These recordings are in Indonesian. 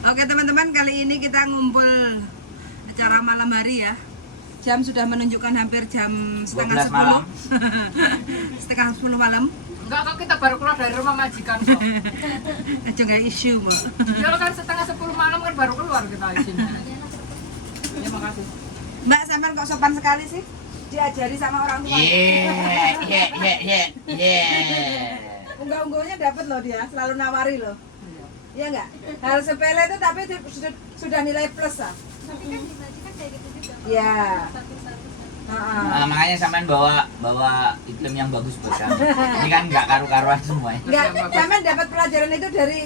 Oke teman-teman, kali ini kita ngumpul acara malam hari ya. Jam sudah menunjukkan hampir jam setengah 12 malam. 10. Setengah 10 malam. Enggak, kok kita baru keluar dari rumah majikan kok. Aja nggak isu mau. Ya kan setengah 10 malam kan baru keluar kita isinya. Ya makasih. Mbak, sampean kok sopan sekali sih? Diajari sama orang tua. Unggah-unggahnya dapat loh dia, selalu nawari loh. Iya enggak? Hal sepele itu tapi sudah nilai plus lah. Tapi kan di majikan kayak gitu juga. Iya. Satu-satu. Makanya sampean bawa iklim yang bagus buat kami. Ini kan nggak karu-karuan semua ya. Enggak, sampean dapat pelajaran itu dari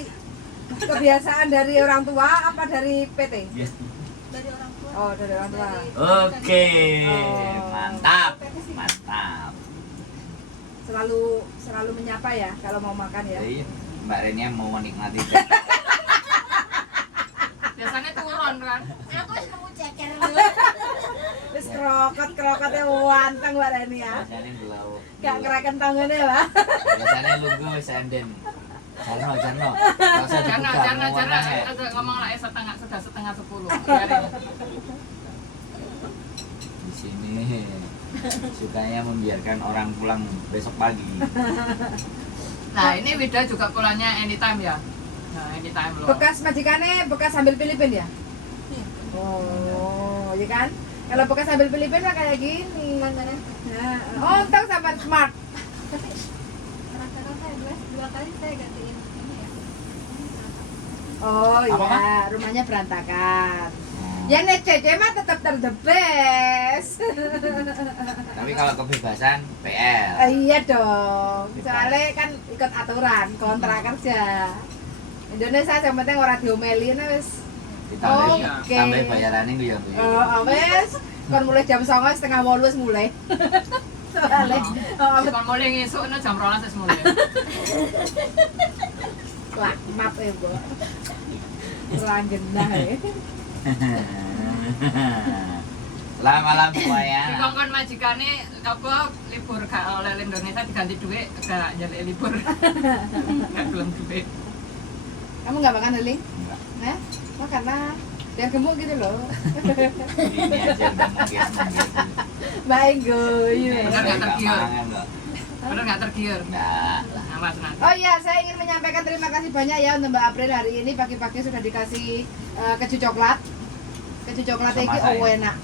kebiasaan dari orang tua apa dari PT? Dari orang tua. Oh, dari orang tua. Oke, Oh. mantap, mantap. Selalu menyapa ya kalau mau makan ya. Jadi Mbak Renia mau menikmati. Biasanya turun kan. Aku harus nunggu ceker. Wis krokot-krokotnya wanteng Mbak Reni ya. Biasanya belau. Gak kereken tangannya lah. Biasanya lugu senden. Jarno. Kalau saya Jangan dibuka, mau ada ngomong lah sudah setengah 10. Biarin. di sini sukanya membiarkan orang pulang besok pagi. Nah, ini Wida juga pulangnya anytime ya. Nah, anytime loh. Bekas majikannya bekas ambil Filipin ya? Iya. Oh, iya kan? Kalau bekas ambil Filipin mah kayak gini. Makanya Nah, oh, tahu sampai smart. rata-rata dua kali saya gantiin ini ya. Oh Apa, iya, rumahnya berantakan. Ya nek Cece mah tetap best. Tapi kalau kebebasan PL. Iya dong. Soalnya kan ikut aturan kontrak kerja. Indonesia yang penting orang diomelin wis. Ditambah Oke. tambah bayarannya gue yang Oh, wis. Kon mulai jam 09.00 setengah 8 wis mulai. Soalnya Kalau mulai ngisuk no jam 12 wis mulai. laknat ya, Bu. Kurang genah ya. Selamat malam Di semuanya. kongkon majikane apa libur gak oleh Indonesia diganti duit gak jadi libur. Gak belum duit. Kamu nggak makan Lili? Enggak. Nah, makan lah. Biar gemuk gitu loh. Ini aja udah mungkin. Baik guyu. Bener nggak tergiur? Mangan loh. Bener gak tergiur? Enggak. Awas nanti. Oh iya, saya ingin menyampaikan terima kasih banyak ya untuk Mbak April hari ini pagi-pagi sudah dikasih keju coklat. Keju coklat Sama ini saya. oh enak.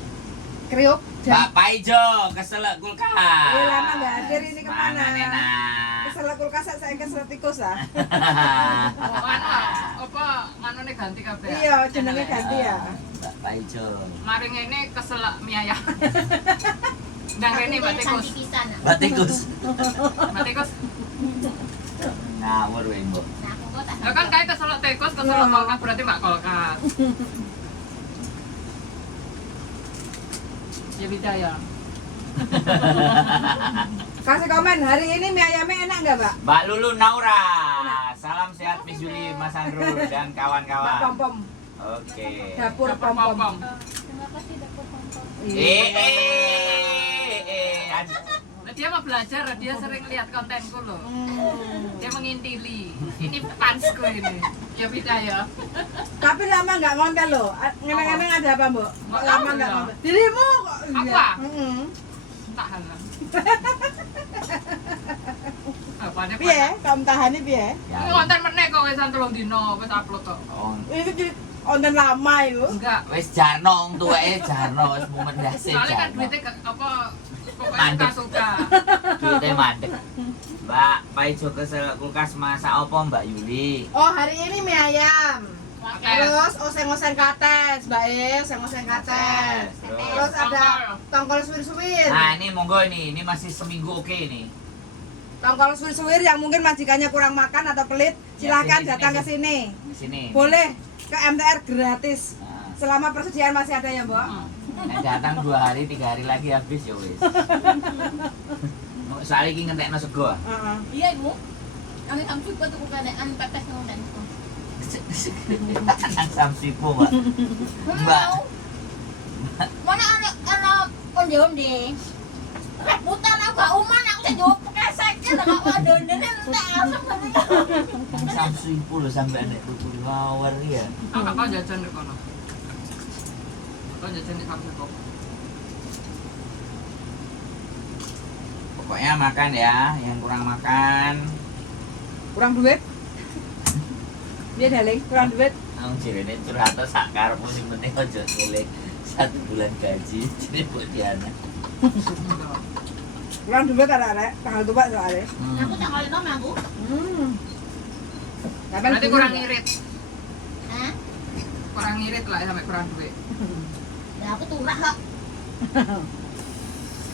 Kriuk Pak Paijo keselak kulkas. lama nggak hadir ini kemana? Mangan enak. Keselak kulkas saya keselak tikus lah. Oh, anu apa nganune ganti kabeh. ya? Iya, jenenge ganti ya. Pak Paijo. Maring ini keselak mie ayam. Ndang rene Mbak Tikus. Ganti pisan. Mbak Tikus. Mbak Tikus. Ngawur wae, Mbok. Nah, aku kok tak. Ya kan kayak keselak tikus, keselak kolkas berarti Mbak kolkas. Ya beda ya. Kasih komen hari ini mie ayamnya enak nggak Mbak? Mbak Lulu Naura. Salam sehat Miss Juli, Mas Andro dan Mbak kawan-kawan. Pom Pom. Oke. Dapur Dapur Pom Pom. pom-pom. Terima kasih dapur kompor. Nah, Dia mau belajar, dia sering lihat kontenku loh. Hmm. Dia mengintili. Ini fansku ini. Ya beda ya. Tapi lama nggak ngonten loh. Ngeneng-ngeneng ada apa Mbak? Nggak Lama tahu nggak ya. ngonten. Dirimu kok? iya. Apa? Mm-mm. Tahan lah. Apa nih? Piye? Kamu tahani piye? Ini konten meneh kok wisan 3 dino wis upload kok. Itu konten lama itu. Enggak. Wis Jarno wong tuweke Jarno wis mumet ndase Soalnya kan Jarno. duitnya apa pokoknya Mandek. suka-suka. Duitnya mandek. Mbak Paijo keselak kulkas masak apa Mbak Yuli? Oh hari ini mie ayam. Oke. Terus oseng-oseng kates, Mbak oseng-oseng kates. Terus ada tongkol suwir-suwir. Nah ini monggo ini masih seminggu oke ini. Tongkol suwir-suwir yang mungkin majikannya kurang makan atau pelit, silakan sini, datang sini. ke sini. Di sini. Boleh ke MTR gratis. Nah, Selama persediaan masih ada ya, Mbak. nek datang 2 hari 3 hari lagi habis ya wis. Soalnya iki ngentekno sego. Heeh. Iya, Ibu. Ang sampai ko tuh bukan ang pepes ng dan ko. Nang samsipo, Mbak. Mbak. Mana ano onde-onde. Rebutan ako uman ako sa jopo kesek. Ya lah kok adone nek asem mereka. Samsu iku lho sampe nek tuku mawar ya. Aku kok jajan di kono. Kok jajan di Samsu kok. Pokoknya makan ya, yang kurang makan. Kurang duit. Dia daling, kurang duit. Nang jirene curhat sak karepmu sing penting aja ngilih 1 bulan gaji jadi buat Diana. Kurang duit arek-arek, tanggal tupak soalnya. Aku tanggal 6 aku. Berarti kurang irit. Hah? Kurang irit lah sampai kurang duit. Ya aku turah kok.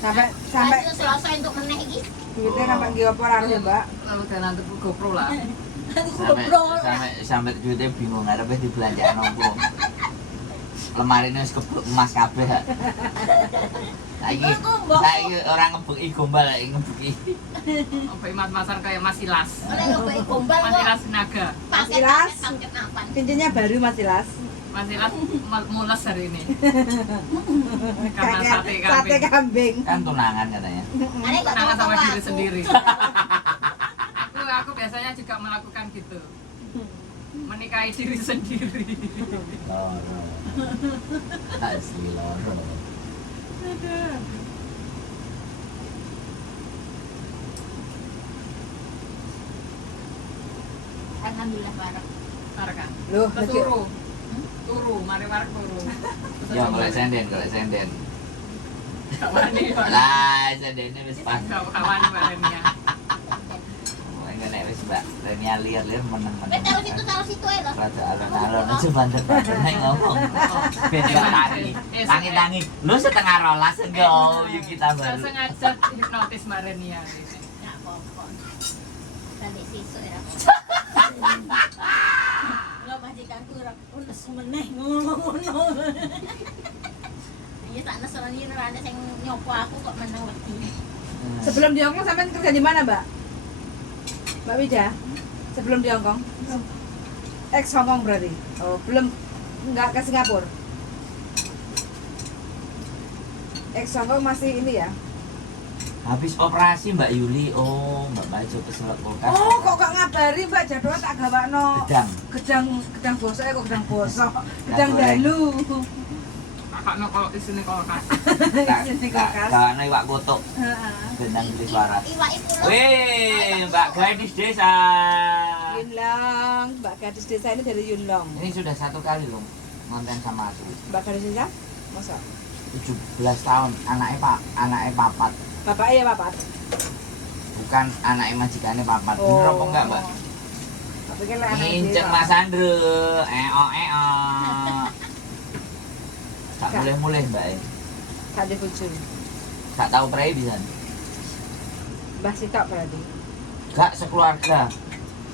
Sampai Sampai selesai untuk meneh iki. duitnya sampai nggih apa ora ya, Mbak? Lalu dan nanti GoPro lah. Sampai duitnya bingung arepe dibelanjakan opo. Lemarine wis keblek emas kabeh. Saiki orang ngebeki gombal lagi ngebeki. Apa emas-masan kayak masilas. Oleh ngebeki gombal kok. Masilas naga. Paket apa? Cincinnya baru Mas Ilas. Masilas mules hari ini. Karena sate Sate kambing. kambing. Kan tunangan katanya. Ada enggak Kenangan sama diri aku. sendiri. Aku biasanya juga melakukan gitu. Menikahi diri sendiri. Loro. Asli loro. Alhamdulillah bareng. Marka. Loh, Turu. Turu, mari warek turu. Ya golek senden. Kawani, Pak. Lah, sendene wis pas. Kawani Pak Renia. Enggak nek wis Mbak Renia liar-liar meneng-meneng. Taruh situ aja loh. Rada alon-alon aja banter-banter nek ngomong. Ben gak tangi. Lu setengah rolas enggak oh yuk kita Saya baru. sengaja hipnotis Mbak Renia. Enggak apa-apa. Tadi sisuk ya. Enggak majikanku ora unes meneh ngono. Iya tak nesoran iki ora ana sing nyopo aku kok meneng wedi. sebelum di Hongkong sampean kerja di mana, Mbak? Mbak Wida? Sebelum di Hongkong? Ex Hongkong berarti. Oh, belum enggak ke Singapura. Ex Hongkong masih ini ya. Habis operasi Mbak Yuli, oh Mbak Bajo keselak kulkas. Oh, kok gak ngabari Mbak jadwal tak gawakno. Gedang Bosok kok gedang bosok. Gedang goreng. dalu. Kakakno kalau isine kulkas. Sisi kulkas. Kawan iwak kotok, Heeh. gendang gede suara. Iwak itu lho. Wih, Mbak gadis desa. Yunlong, Mbak gadis desa ini dari Yunlong. Ini sudah 1 kali loh konten sama aku. Mbak gadis desa? Masa? 17 tahun, anaknya papat. Bapaknya ya papat. Bukan anaknya majikannya papat. Bener apa enggak, Mbak? Tapi kan lah anak Nginceng Mas Andre, eo. Tak mulai Mbak. Tak ada bujur. Tak tahu prei bisa. Mbah Sitok berarti. Gak sekeluarga.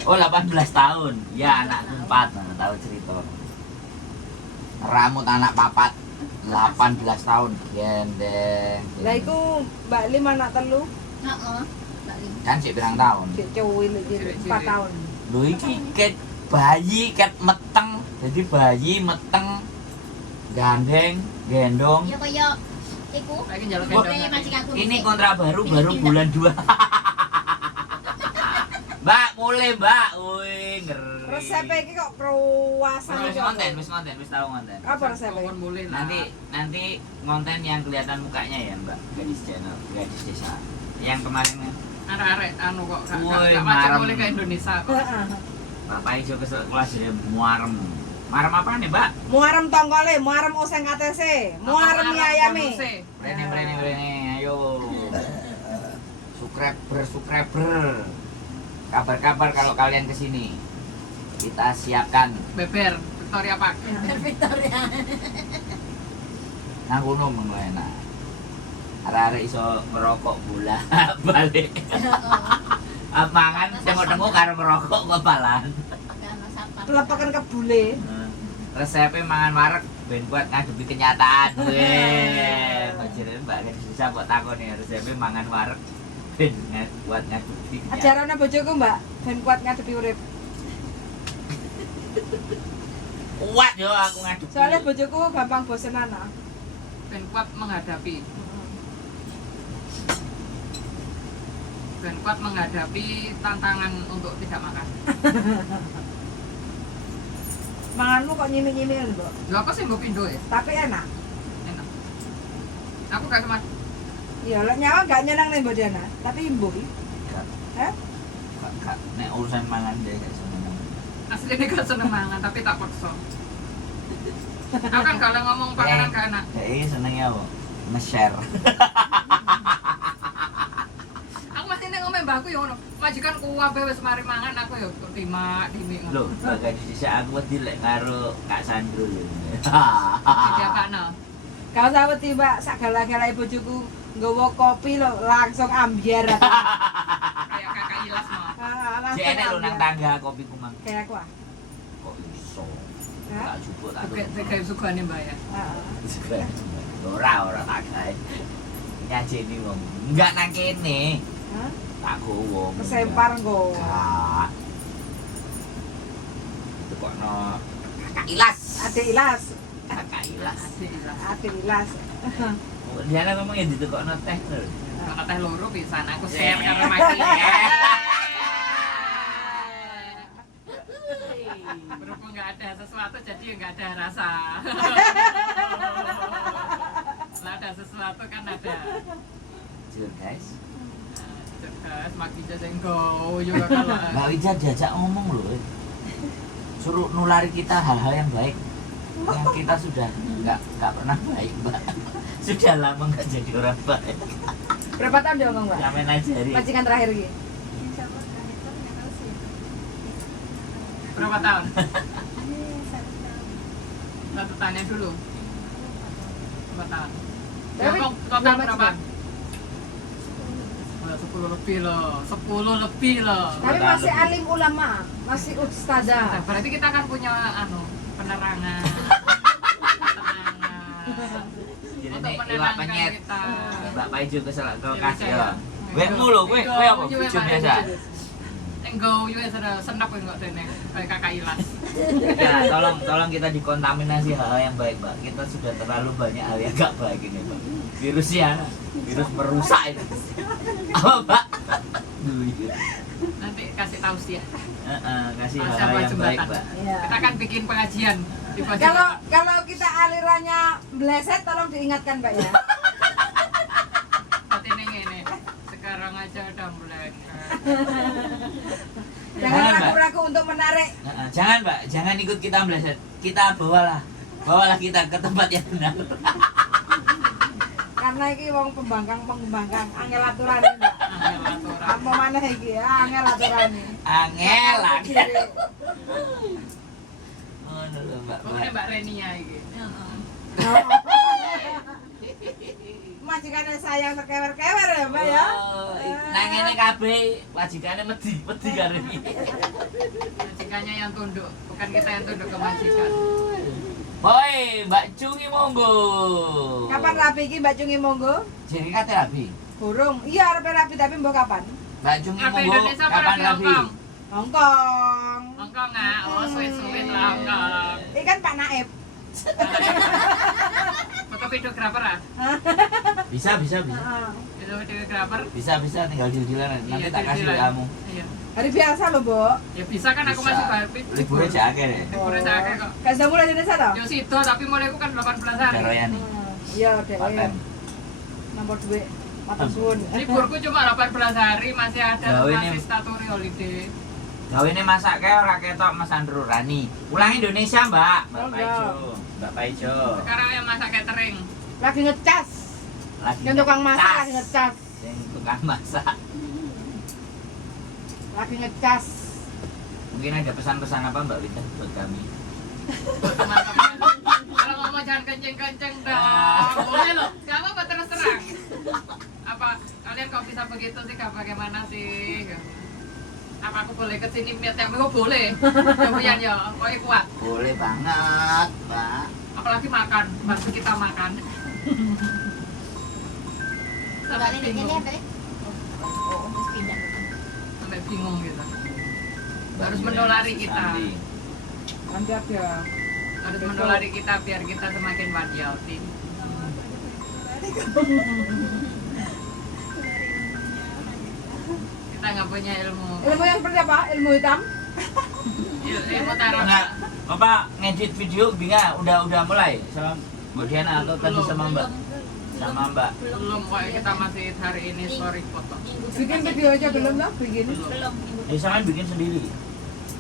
Oh 18 tahun. Ya anakku 4, nah, tahu cerita. Rambut anak papat 18 tahun. Gendeng. Lah iku Mbak Lim anak telu, Heeh. Mbak Lim. Kan sik pirang tahun. cek cuwil iki 4 tahun. Lho iki ket bayi ket meteng. Jadi bayi meteng gandeng, gendong. Ya kaya iku. Lagi njaluk Oh, gendongan. Majikanku. Ini kontrak baru bulan 2. Mbak, mulai Mbak. Wih, ngeri. Resepnya iki kok kruwasan Wis iki. konten, wis tahu konten. Apa resepnya? Pokoknya boleh lah. Nanti konten yang kelihatan mukanya ya Mbak, gadis channel, gadis desa. Yang kemarin Arek-arek anu kok gak Woi, macam marem. boleh ke Indonesia kok. Heeh. Bapak Ijo ke kelas ya muarem. Marem apa nih Mbak? Muarem tongkole, muarem oseng KTC, muarem mie ayame. Brene, ayo. Subscriber. Kabar-kabar kalau kalian kesini. Kita siapkan Beber, Victoria Park. Victoria. nang gunung enak. Arek-arek iso ngerokok bola balik. Mangan tengok-tengok karo ngerokok kepalan. Telepakan kebule. Resepnya mangan marek ben kuat ngadepi kenyataan. Weh, bajine Mbak gadis bisa kok takoni resepnya mangan marek ben kuat ngadepi kenyataan. Ajarane bojoku, Mbak, ben kuat ngadepi urip. Kuat yo aku ngadepi. Soalnya bojoku gampang bosenan. Ben kuat menghadapi. dan kuat menghadapi tantangan untuk tidak makan. Manganmu kok nyimi-nyimi lho, Mbok. Lho aku sih mbok pindo ya, Tapi enak. enak. Aku gak kemat. Iya, lek nyawa gak nyenang nih Mbak Diana, tapi imbuh. Gak, Hah? gak, nek urusan mangan deh gak seneng. Aslinya gak seneng mangan tapi tak paksa. Aku kan kalau ngomong panganan gak enak. Dek senengnya apa? Nge-share. Aku masih nek ngomong mbakku ya ngono. Majikan ku wae wis mari mangan aku ya terima dimi ngono. Loh, bagai sisa aku wedi lek karo Kak Sandro lho. Iki apane? Kau sawet tiba sak gala-galae bojoku nggawa kopi lho langsung ambiar. Kayak kakak Ilas mah. Si enek lho nang tangga kopi kumang. Kayak aku ah. Kok iso? Hah? Tak cukup tak Oke, kayak sugane Mbak ya. Heeh. Ora tak gawe. Nyajeni wong. Enggak nang kene. Hah? Tak gowo. Kesempar engko. Gak. Itu kok no Kakak Ilas. Ade Ilas. Kakak Ilas. Asik Ilas. Ade Ilas. Diana ngomong ya ditukokno teh lho. Kalau teh loro pisan aku share karo Maki. Berhubung nggak ada sesuatu jadi nggak ada rasa. Setelah ada sesuatu kan ada. Jujur guys. Cerdas, Maki jajenggo juga kalau. Mbak Wija diajak ngomong loh. Suruh nulari kita hal-hal yang baik. Yang kita sudah nggak pernah baik, Mbak. Sudah lama nggak jadi orang baik. Berapa tahun dia ngomong, Mbak? Ngamen aja hari. Majikan terakhir iki. Berapa tahun? Satu tanya dulu. Berapa tahun? Tapi Total berapa berapa? jam? 10 lebih loh, 10 lebih loh. Tapi masih alim ulama, masih ustazah. Nah, berarti kita kan punya penerangan. Jadi Untuk nih iwak menenangkan penyet. kita. Mbak Paijo keselak kau Iya, kasih iya. ya. Wekmu lho, kowe apa? Bojo biasa. Enggo yo sudah senap enggak dene kayak kakak Ilas. Ya, tolong kita dikontaminasi hal yang baik, Mbak. Kita sudah terlalu banyak hal yang gak baik ini, Mbak. Virus merusak itu. Apa, Mbak? Nanti kasih tausiah. Kasih Masa hal yang jembatan. baik, Mbak. Iya. Kita kan bikin pengajian di bawah Kalau jembatan. kalau kita alirannya bleset tolong diingatkan, Mbak ya. Berarti ini sekarang aja udah mulai. Jangan Mbak. ragu-ragu untuk menarik. Jangan, Mbak. Jangan ikut kita meleset. Kita bawalah kita ke tempat yang benar. Karena iki wong pembangkang angel aturane, Mbak. Apa maneh iki ya, angel aturane. Angel lagi. Oh, lho, Mbak. Pokoknya Mbak Renia iki. Majikannya sayang sekewer-kewer ya, Mbak ya. Oh, nang ngene kabeh wajibane wedi karo iki. Majikannya yang tunduk, bukan kita yang tunduk ke majikan. Boy, Mbak Cungi monggo. Kapan rapi iki Mbak Cungi monggo? Jadi kate rapi. Burung. Iya arep rapi tapi mbok kapan? Mbak Cungi Rapi monggo Indonesia apa kapan rapi rapi? Hongkong? Hongkong. Hongkong ah, oh suwe-suwe lah Hongkong. Ini kan Pak Naib. Foto videografer ah? Bisa. Heeh. Videografer? Bisa tinggal deal-dealan nanti Iya, tak kasih deal-dealan. kamu. Iya. Hari biasa loh, Bu. Ya bisa kan aku masih bayar video. Liburnya aja akeh deh. Liburnya sakit kok. Gak sudah mulai Indonesia toh? Yo sido tapi mulai aku kan 18 hari. Karoyan nih. Iya, deh. Part time. Nomor duit. Matur suwun. Liburku cuma 18 hari masih ada Gawe nih. masih statutory holiday. Gawene masak kae ora ketok Mas Andrew Rani. Ulang Indonesia, Mbak. Mbak Oh, Paijo. Mbak Paijo. Sekarang yang masak catering. Lagi ngecas. Lagi Yang tukang masak ngecas. lagi ngecas. Yang tukang masak. Lagi ngecas. Mungkin ada pesan-pesan apa Mbak Wita buat kami? Teman-teman. Kalau ngomong jangan kenceng-kenceng dong. Boleh loh. Gak apa-apa terus terang. Apa kalian kok bisa begitu sih? Gak bagaimana sih? Apa aku boleh kesini miat yang boleh? Kemudian ya, pokoknya kuat. Boleh banget, Mbak. Apalagi makan, bantu kita makan. Enggak Sampai ini ini bingung, apa nih? Oh, terus pindah. sampai bingung gitu. Harus menulari kita, Sandi. Nanti ada. harus menulari kita biar kita semakin wadiauti. nggak punya ilmu. Ilmu yang seperti apa? Ilmu hitam? Ilmu tarot. Enggak, Bapak ngedit video binga udah mulai sama Mbak Diana atau tadi sama Mbak? Sama Mbak. Belum, kok kita masih hari ini story foto. Bikin video aja belum lah, bikin. Belum. Ya sama bikin sendiri.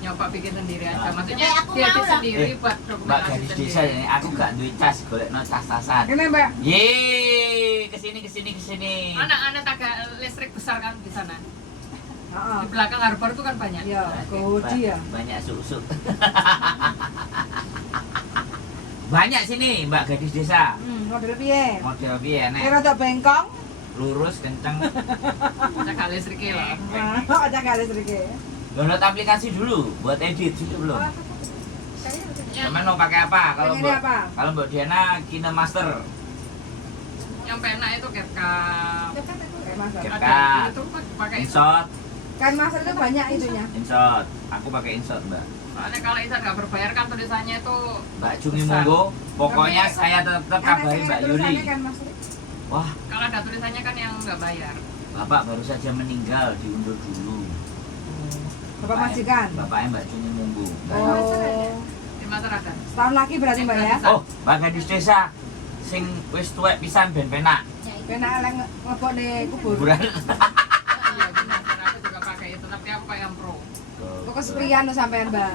Nyoba bikin sendiri aja. Nah. Maksudnya Kayak aku dia mau lah. sendiri buat Mbak dokumentasi gadis sendiri. desa ini aku gak duit cas golekno tas-tasan. Ini Mbak. Yeay, kesini. Anak-anak tangga listrik besar kan di sana. Heeh. Di belakang harbor itu kan banyak. Ya, Godi ya. Banyak susu. Banyak sini Mbak gadis desa. Model piye? Model piye Ini nek? rada bengkong. Lurus kenceng. Tangga listrik lah. Nah, aja kali sedikit. Download aplikasi dulu buat edit itu belum. Yang, Cuman mau pakai apa? Kalau Pengennya Mbak apa? kalau Mbak Diana KineMaster. yang pena itu CapCut. Kayak master. CapCut. Ada itu pakai itu. InShot, Kan master itu banyak itunya. InShot. Aku pakai InShot, Mbak. Soalnya kalau Isa nggak berbayar kan tulisannya itu Mbak Cumi besar. monggo. Pokoknya saya tetap Kan kabari saya Mbak tulisannya Yuli. Kan master. Wah, Kalau ada tulisannya kan yang nggak bayar. Bapak baru saja meninggal, diundur dulu. Bapak majikan. Bapaknya Mbak Cumi monggo. Oh. Di masyarakat. Setahun lagi berarti Mbak ya. Oh, Mbak gadis desa sing wis tuwek pisan ben penak. Kena eleng ngebok di kubur. Kuburan. Iya benar. Aku juga pakai itu, tapi aku pakai yang pro. Kok kesepian tuh sampean Mbak.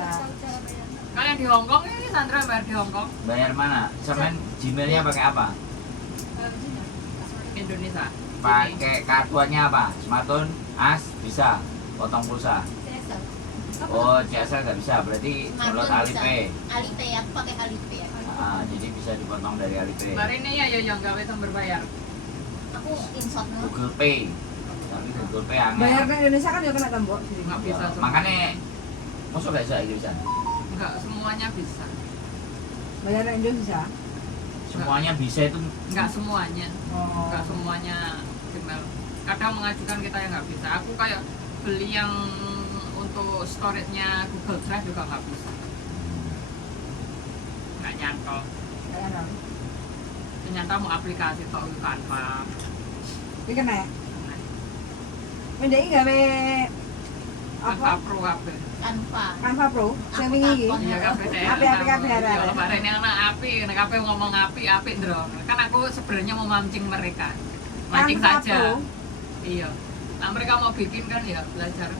Kalau yang di Hongkong ini Sandra bayar di Hongkong, Bayar mana? Sampean Gmailnya pakai apa? Indonesia. Pakai kartuannya apa? Smartphone, as, bisa. Potong pulsa. Oh, CSL nggak bisa. Berarti download Alipay. Alipay, aku pakai Alipay. Ah, jadi bisa dipotong dari Alipay. Baru ini ya yang gawe sumber bayar. Aku InShot no. Google Pay. Tapi Google Pay angel. Bayar ke Indonesia kan juga kena tembok. Nggak bisa Ya, semua. makanya masuk gak bisa bisa. Nggak semuanya bisa. Bayar ke Indonesia. Semuanya bisa itu Nggak semuanya. Oh. Nggak semuanya Gmail. Kadang mengajukan kita yang nggak bisa. Aku kayak beli yang untuk storage-nya Google Drive juga nggak bisa. Nggak nyantol. Kayak apa? Ternyata mau aplikasi toh itu Canva. Ini kena ya? Mending gawe Canva apa? Pro apa? Canva. Canva Pro, sing wingi iki. Iya kabeh deh. Api-api Ya arek. lebaran ini anak api, nek kabeh ngomong api ndrong. Kan aku sebenarnya mau mancing mereka. Mancing Canva saja. Pro. Iya. Nah mereka mau bikin kan ya belajar.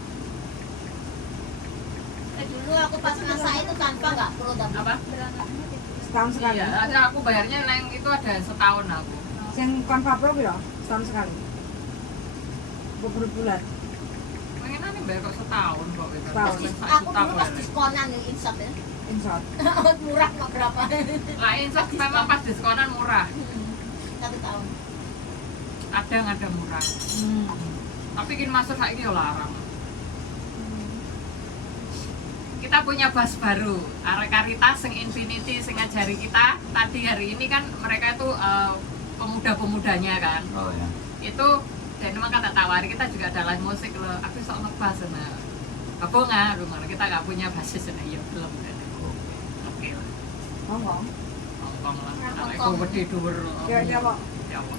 Dulu aku pas masa itu Canva nggak pro tapi. Apa? Setahun sekali. Iya, ada aku bayarnya yang itu ada setahun aku. Sing Canva Pro piro? Setahun sekali. Berbulan. Pengen nih bayar kok setahun kok gitu. Setahun. Aku dulu pas diskonan di InShot ya. InShot. Murah kok berapa? Lah insaf memang pas diskonan murah. 1 tahun. Kadang ada murah. Tapi kin masuk saiki yo larang. Kita punya bus baru, Arekaritas sing Infinity sing ngajari kita tadi hari ini kan mereka itu pemuda-pemudanya kan. oh ya. Itu dan memang kata tawari kita juga ada live musik loh. Aku sok ngebas nah. Apa nggak? Rumah kita nggak punya basis nah ya belum kan. Oke lah. Ngomong. Hongkong lah. Hongkong. Aku gede dhuwur. Ya kok. Ya Allah.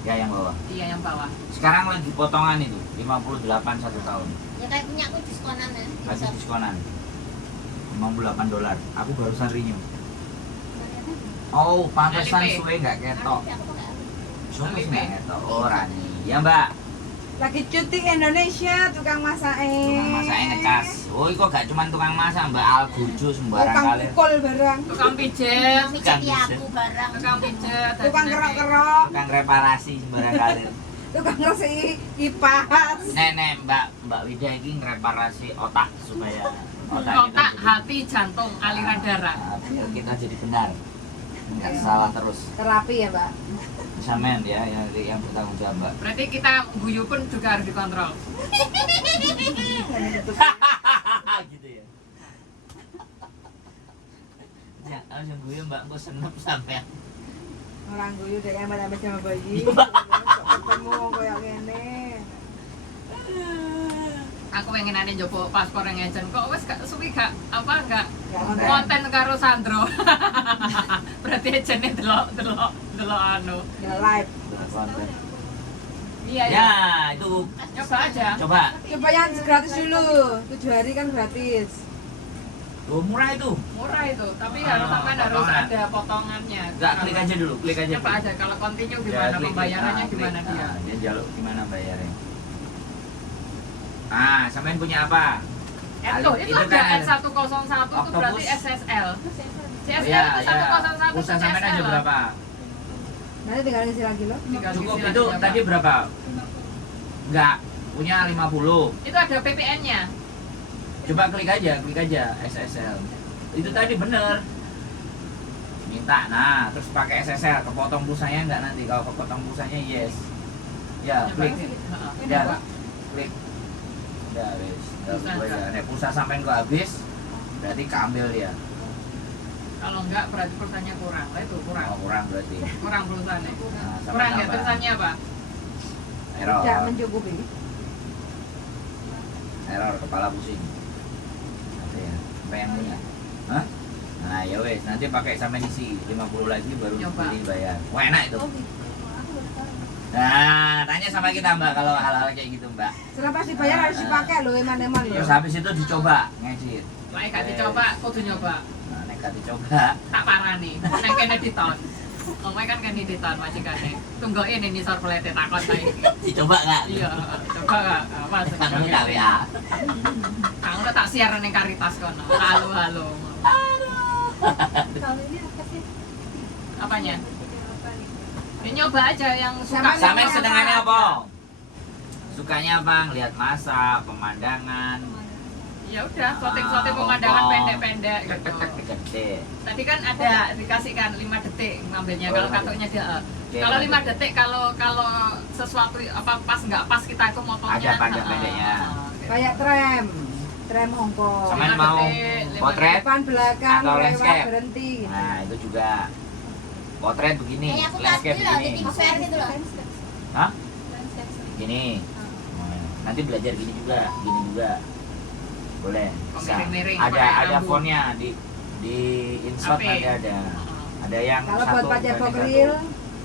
Ya yang bawah. Iya yang bawah. Sekarang lagi potongan itu 58 1 tahun. Ya kayak punya aku diskonan ya. Kasih InShot. diskonan. $58. Aku barusan renew. Oh, pantesan Alipay. suwe nggak ketok. Alipay, aku pakai Alipay. Suwe nggak ketok. Oh, Rani. Ya, Mbak. Lagi cuti Indonesia, tukang masak Tukang masaknya ngecas. Oh, kok gak cuma tukang masak, Mbak Algojo sembarang Tukang kali. pukul barang. Tukang pijet, Mami jadi aku barang. tukang pijet, Tukang kerok-kerok. Tukang reparasi sembarang kali. Tukang resik kipas. Nenek, Mbak Wida ini ngereparasi otak supaya otak kita otak, jadi- hati, jantung, aliran darah. biar kita jadi benar. Nggak salah terus. Terapi ya, Mbak. Samen ya yang bertanggung jawab, Mbak. Berarti kita guyu pun juga harus dikontrol. Gitu ya. Ya, harus yang gue Mbak, gue senep sampai. Orang guyu dari amat-amat sama bayi. Kok ketemu koyo ngene. Aku pengen ada jopo paspor yang ngecen kok wes gak suwi gak apa enggak Ya, konten. konten karo Sandro. Berarti ejene delok anu. Ya live. Konten. Iya, iya. Ya, itu Coba aja. coba. Coba yang gratis dulu. 7 hari kan gratis. Oh, murah itu. Murah itu, tapi Ah, harus potongan. ada potongannya. Enggak, klik aja dulu, klik aja. Coba aja kalau continue Ya, gimana klik, pembayarannya klik. gimana dia. Dia jaluk gimana bayarnya. Ah, sampean punya apa? Itu itu ada kan S101 itu berarti Octopus. SSL. CSL Iya, itu iya. 101 Pulsa sampean aja CSL. berapa? Nanti tinggal ngisi lagi loh. Tinggal Cukup isi itu lagi, tadi Pak. berapa? Enggak, punya 50. Itu ada PPN-nya. Coba klik aja SSL. Itu tadi bener. Minta, nah terus pakai SSL, kepotong pulsanya enggak nanti? Kalau kepotong pulsanya yes. Ya, Coba. klik. Heeh. Ya, klik. Udah wes. Pulsa Udah enggak? nek pulsa sampean kok habis, berarti keambil dia. Kalau enggak berarti pulsanya kurang. Lah itu kurang. Oh, kurang berarti. Kurang pulsanya. Nah, sampean Kurang ya tambah. tulisannya apa? Error. Tidak mencukupi. Error, kepala pusing. Apa ya? Apa yang punya? Hah? Nah, ya wes, nanti pakai sampai isi 50 lagi baru Coba. beli bayar. Wah, enak itu. Nah, tanya sama kita Mbak kalau hal-hal kayak gitu Mbak. Setelah pas dibayar harus dipakai loh eman-eman loh. Terus habis itu dicoba ngedit. Lah gak dicoba, kudu nyoba. Nah, nek gak dicoba. Tak parani. Neng kene diton. Omai kan kene diton majikane. Tunggoke ning nisor plete takon ta iki. Dicoba nggak? Iya, coba gak? Mas. Kamu tak WA. Kamu tak siaran ning Karitas kono. Halo. Kalau ini apa sih? Apanya? Ini nyoba aja yang suka. Sama- Sampai senengannya apa? Sukanya apa? Lihat masa, pemandangan. Ya udah, shooting pemandangan pendek-pendek gitu. Gede. Tadi kan ada dikasihkan 5 detik ngambilnya kalau Oh, katoknya dia. Oke, Kalau 5 5 detik kalau sesuatu apa pas nggak pas kita itu motonya. Ada panjang pendeknya. Gitu. Kayak tram Hongkong. Sama- Sampean 5 mau detik, 5 potret? detik. Depan belakang Atau lewat landscape? berhenti. Gitu. Nah, itu juga potret begini, Kayak aku landscape tadi loh, di begini. tim fair gitu loh. Hah? Gini. Nah, nanti belajar gini juga. Boleh. Oh, Bisa. miring-miring, Ada pakai lampu. fontnya di insert HP. nanti ada. Ada yang Kalau buat baca banding pokril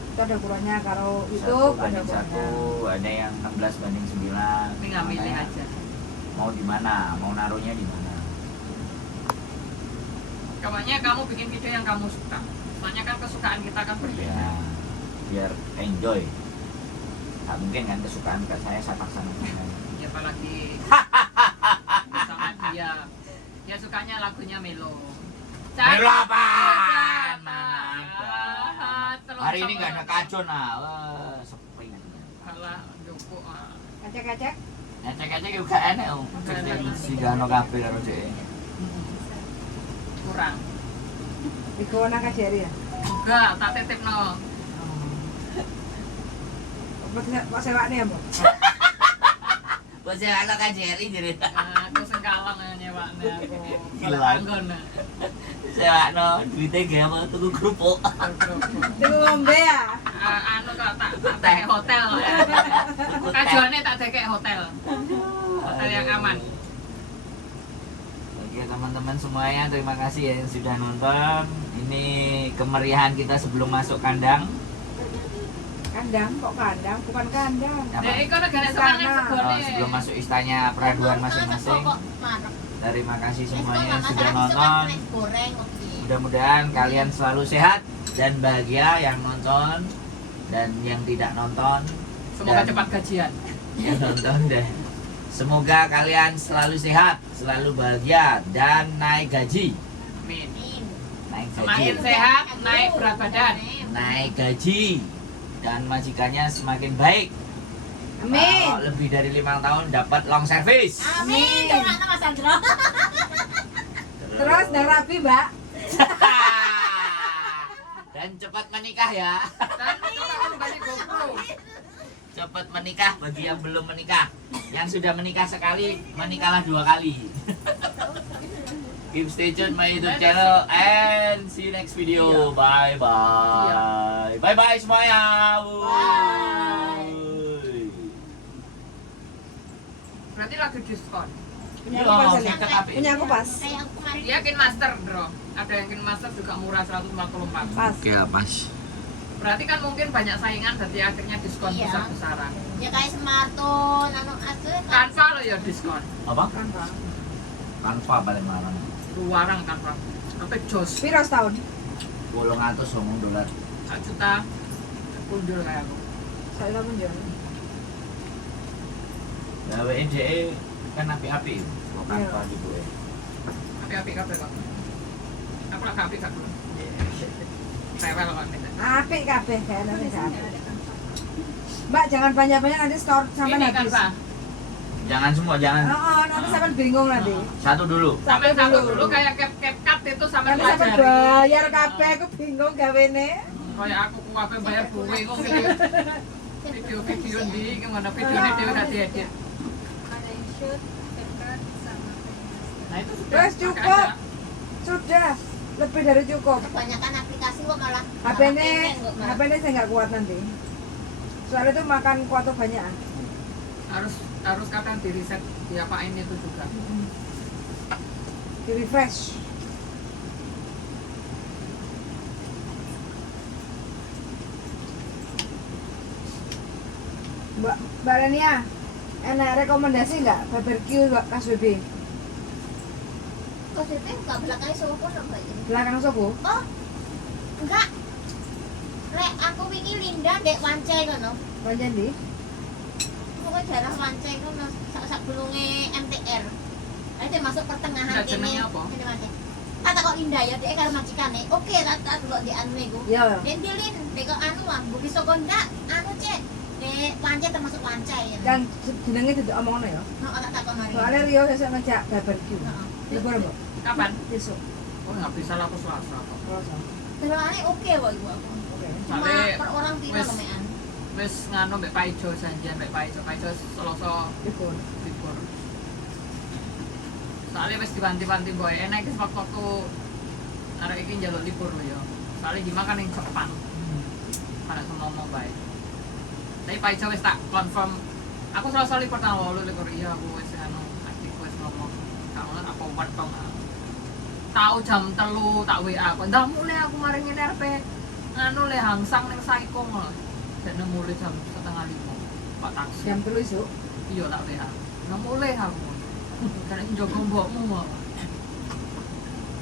itu ada ukurannya. Kalau satu YouTube ada banding satu, ukurannya. ada yang 16:9. Tinggal milih Makanya aja. Mau di mana? Mau naruhnya di mana? Pokoknya kamu bikin video yang kamu suka. Soalnya kan kesukaan kita kan berbeda. Ya, biar enjoy. Nggak mungkin kan kesukaan ke saya paksa. Ya apalagi sama dia. Dia sukanya lagunya Melo. Melo apa? Hari ini nggak ada kacau nah. Wah, sepi. Kalah Joko. Kacek-kacek. Ngecek-ngecek juga enak om. Si Gano kabel karo dhek. Kurang. Di Kona Kajari ya. Enggak, tak titip no. Kok sewaknya ya, Bu? Bos ya anak Kajeri jadi. Aku sengkalang nyewakne aku. Gila. Anggon. Sewakno duitnya gak apa tuku kerupuk. Tunggu ngombe ya. Anu kok tak teke hotel. Kajuane tak teke hotel. Hotel yang aman. Oke teman-teman semuanya, terima kasih ya yang sudah nonton. Ini kemeriahan kita sebelum masuk kandang. Kandang, kok kandang? Bukan kandang. Apa? Ya iku negara semangat Istana. segone. Sebelum masuk istana peraduan masing-masing. Terima kasih semuanya yang sudah nonton. Goreng, oke. Mudah-mudahan kalian selalu sehat dan bahagia yang nonton dan yang tidak nonton. Semoga Dan cepat gajian. yang nonton deh. Semoga kalian selalu sehat, selalu bahagia dan naik gaji. Amin. Naik Semakin gaji. sehat, naik berat badan. Naik gaji dan majikannya semakin baik. Amin. Kalau lebih dari 5 tahun dapat long service. Amin. Doakan Mas Andro. Terus udah rapi, Mbak. Dan cepat menikah ya. Dan kita balik GoPro. Cepat menikah bagi yang belum menikah. Yang sudah menikah sekali, menikahlah 2 kali. Keep stay tune my YouTube channel and see you next video. Bye bye. Bye bye semuanya. Wuih. Berarti lagi diskon. Punya Iya, aku pas saya ini. cekap. Punya aku pas. Kayak aku kemarin. Dia Kin Master, Bro. Ada yang Kin Master juga murah 144. Pas. Oke lah pas. Berarti kan mungkin banyak saingan jadi akhirnya diskon Iya. besar-besaran. Ya kayak smartphone, anu asu Canva lo ya diskon. Apa? Kan Pak. Tanpa paling larang. Luarang Canva. Sampai jos. Piro setahun? 800 ngomong dolar. 1 juta. Punjul kayak aku. Saya pun jual. Nah, WNJE kan api-api. Tanpa gitu ya. Api-api kabeh kok. Aku lagi api gak dulu. Rewel kok ini. Apik kabeh kayaknya wis apik. Mbak jangan banyak-banyak nanti store sampai Ini habis. Canva. Jangan semua, jangan. Oh, nanti sampai bingung nanti. Satu dulu. Sampai satu dulu kayak CapCut itu sampai Nanti sampai pelajari. bayar kabeh aku bingung gawene. Kayak aku kuwabe bayar buwe kok video di gimana videonya dia udah diedit. Ada yang shoot, CapCut, sama Premiere. Nah itu sudah. Wes, pakai cukup. aja. Sudah lebih dari cukup. kebanyakan aplikasi kok malah HP ini saya nggak kuat nanti. Soalnya itu makan kuota banyak. Harus kadang di reset diapain itu juga. Di refresh. Mbak Rania, enak rekomendasi nggak barbecue KSBB? kok itu enggak belakangnya sopo apa ini Belakang Sobo? oh enggak rek aku wingi Linda dek wancai kono Banyak di? pokoknya daerah wancai kono sak bulunge MTR itu masuk pertengahan Enggak, jenenge apa? Ini Wancai. Kata kok Linda ya dek karo majikane oke tak delok di anu iku Iya. dan dilin dek kok anu ah bukti Sokonda anu cek dek wancai termasuk wancai ya Yang jenenge tidak omongno ya. oh tak takon mari Soalnya Rio besok ngejak barbecue. Heeh. Libur mbak? Kapan? Besok. Oh nggak bisa lah aku Selasa kok. Selasa. Delokane oke kok iku aku Oke. cuma Soalnya per orang piro wes- lomean Wes nganu mbek Paijo janjian mbek Paijo Selasa Libur. libur. Soalnya wes dibanti-banti boy enak iki waktu arek iki njaluk libur lho ya. Soalnya gimana kan yang Jepang. Pada semua mau baik. Tapi Paijo wes tak confirm. Aku Selasa libur tanggal 8 libur iya aku wes anu adikku wes ngomong. Kamu aku wetong. Tahu jam 3 tak WA aku. Ndak mulai aku mari ngene RP. Nganu le hangsang ning Saikong lho. Jane mulai jam 4:30. Pak taksi. Jam 3 esuk. Iya tak WA. Nang mulai aku. Karena njogo mbokmu kok.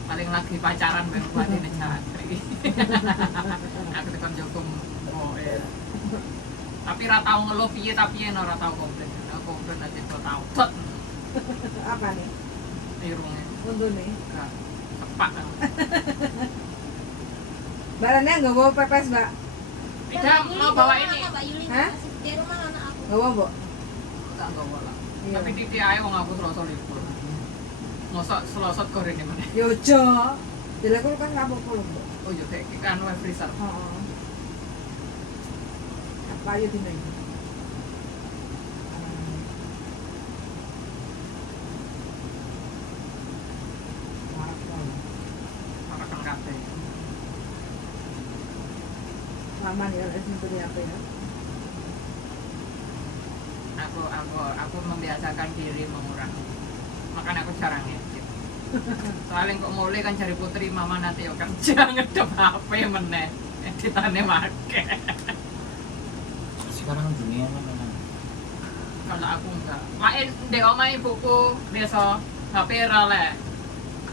Paling lagi pacaran mbek badine jatri. Aku tekan njogo mbok ya. Tapi ra tau ngeluh piye tapi yen ora tau komplain. Aku komplain aja kok tau. Tot Apa nih? irunge. Untuk nih. Enggak. Sepak aku. Mbak Rania nggak bawa pepes mbak? Tidak mau bawa ini. Mbak Yuli Hah? di rumah anak aku Nggak bawa mbak? Tak bawa lah. Iya. Tapi titik ae wong aku Selasa libur. Mosok Selasa goreng ini mana? Yojo. Bila aku kan nggak apa-apa loh mbak. Oh iya kayak kan web freezer. Oh. Apa ayo di nih? Makan kabeh. Lama nih kalau seperti apa ya? Aku membiasakan diri mengurangi. Makanya aku jarang ngedit. Soalnya kok mulai kan cari putri mama nanti yo kerja ngedep HP meneh. Editane make. Sekarang dunia mana? Kalau aku enggak. Main ndek omah ibuku biasa HP ra le.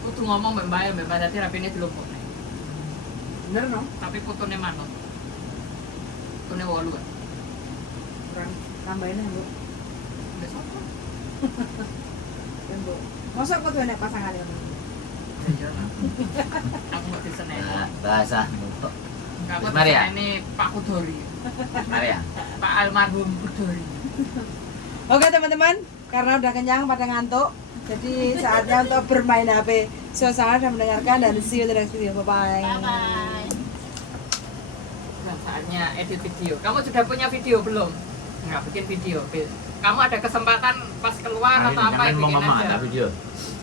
Kudu ngomong mbek mbae mbek dadi rapine dilumpukne. Bener no? Tapi putune manut. Putune 8 kan. Kurang tambahin ya bu. Wis apa? Ya bu. Masa aku tuh enak pasangan yang Iya lah. Aku mau diseneni. Bahasa nutuk. Aku Mari ya. diseneni Pak Kudori. Mari ya. Pak almarhum Kudori. Oke teman-teman, karena udah kenyang pada ngantuk, jadi saatnya untuk bermain HP. So, sangat sudah mendengarkan dan see you in the next video. Bye-bye. bye bye Nah, saatnya edit video. Kamu sudah punya video belum? Nggak bikin video. Kamu ada kesempatan pas keluar atau apa Jangan mau bikin ngomong aja. ada video.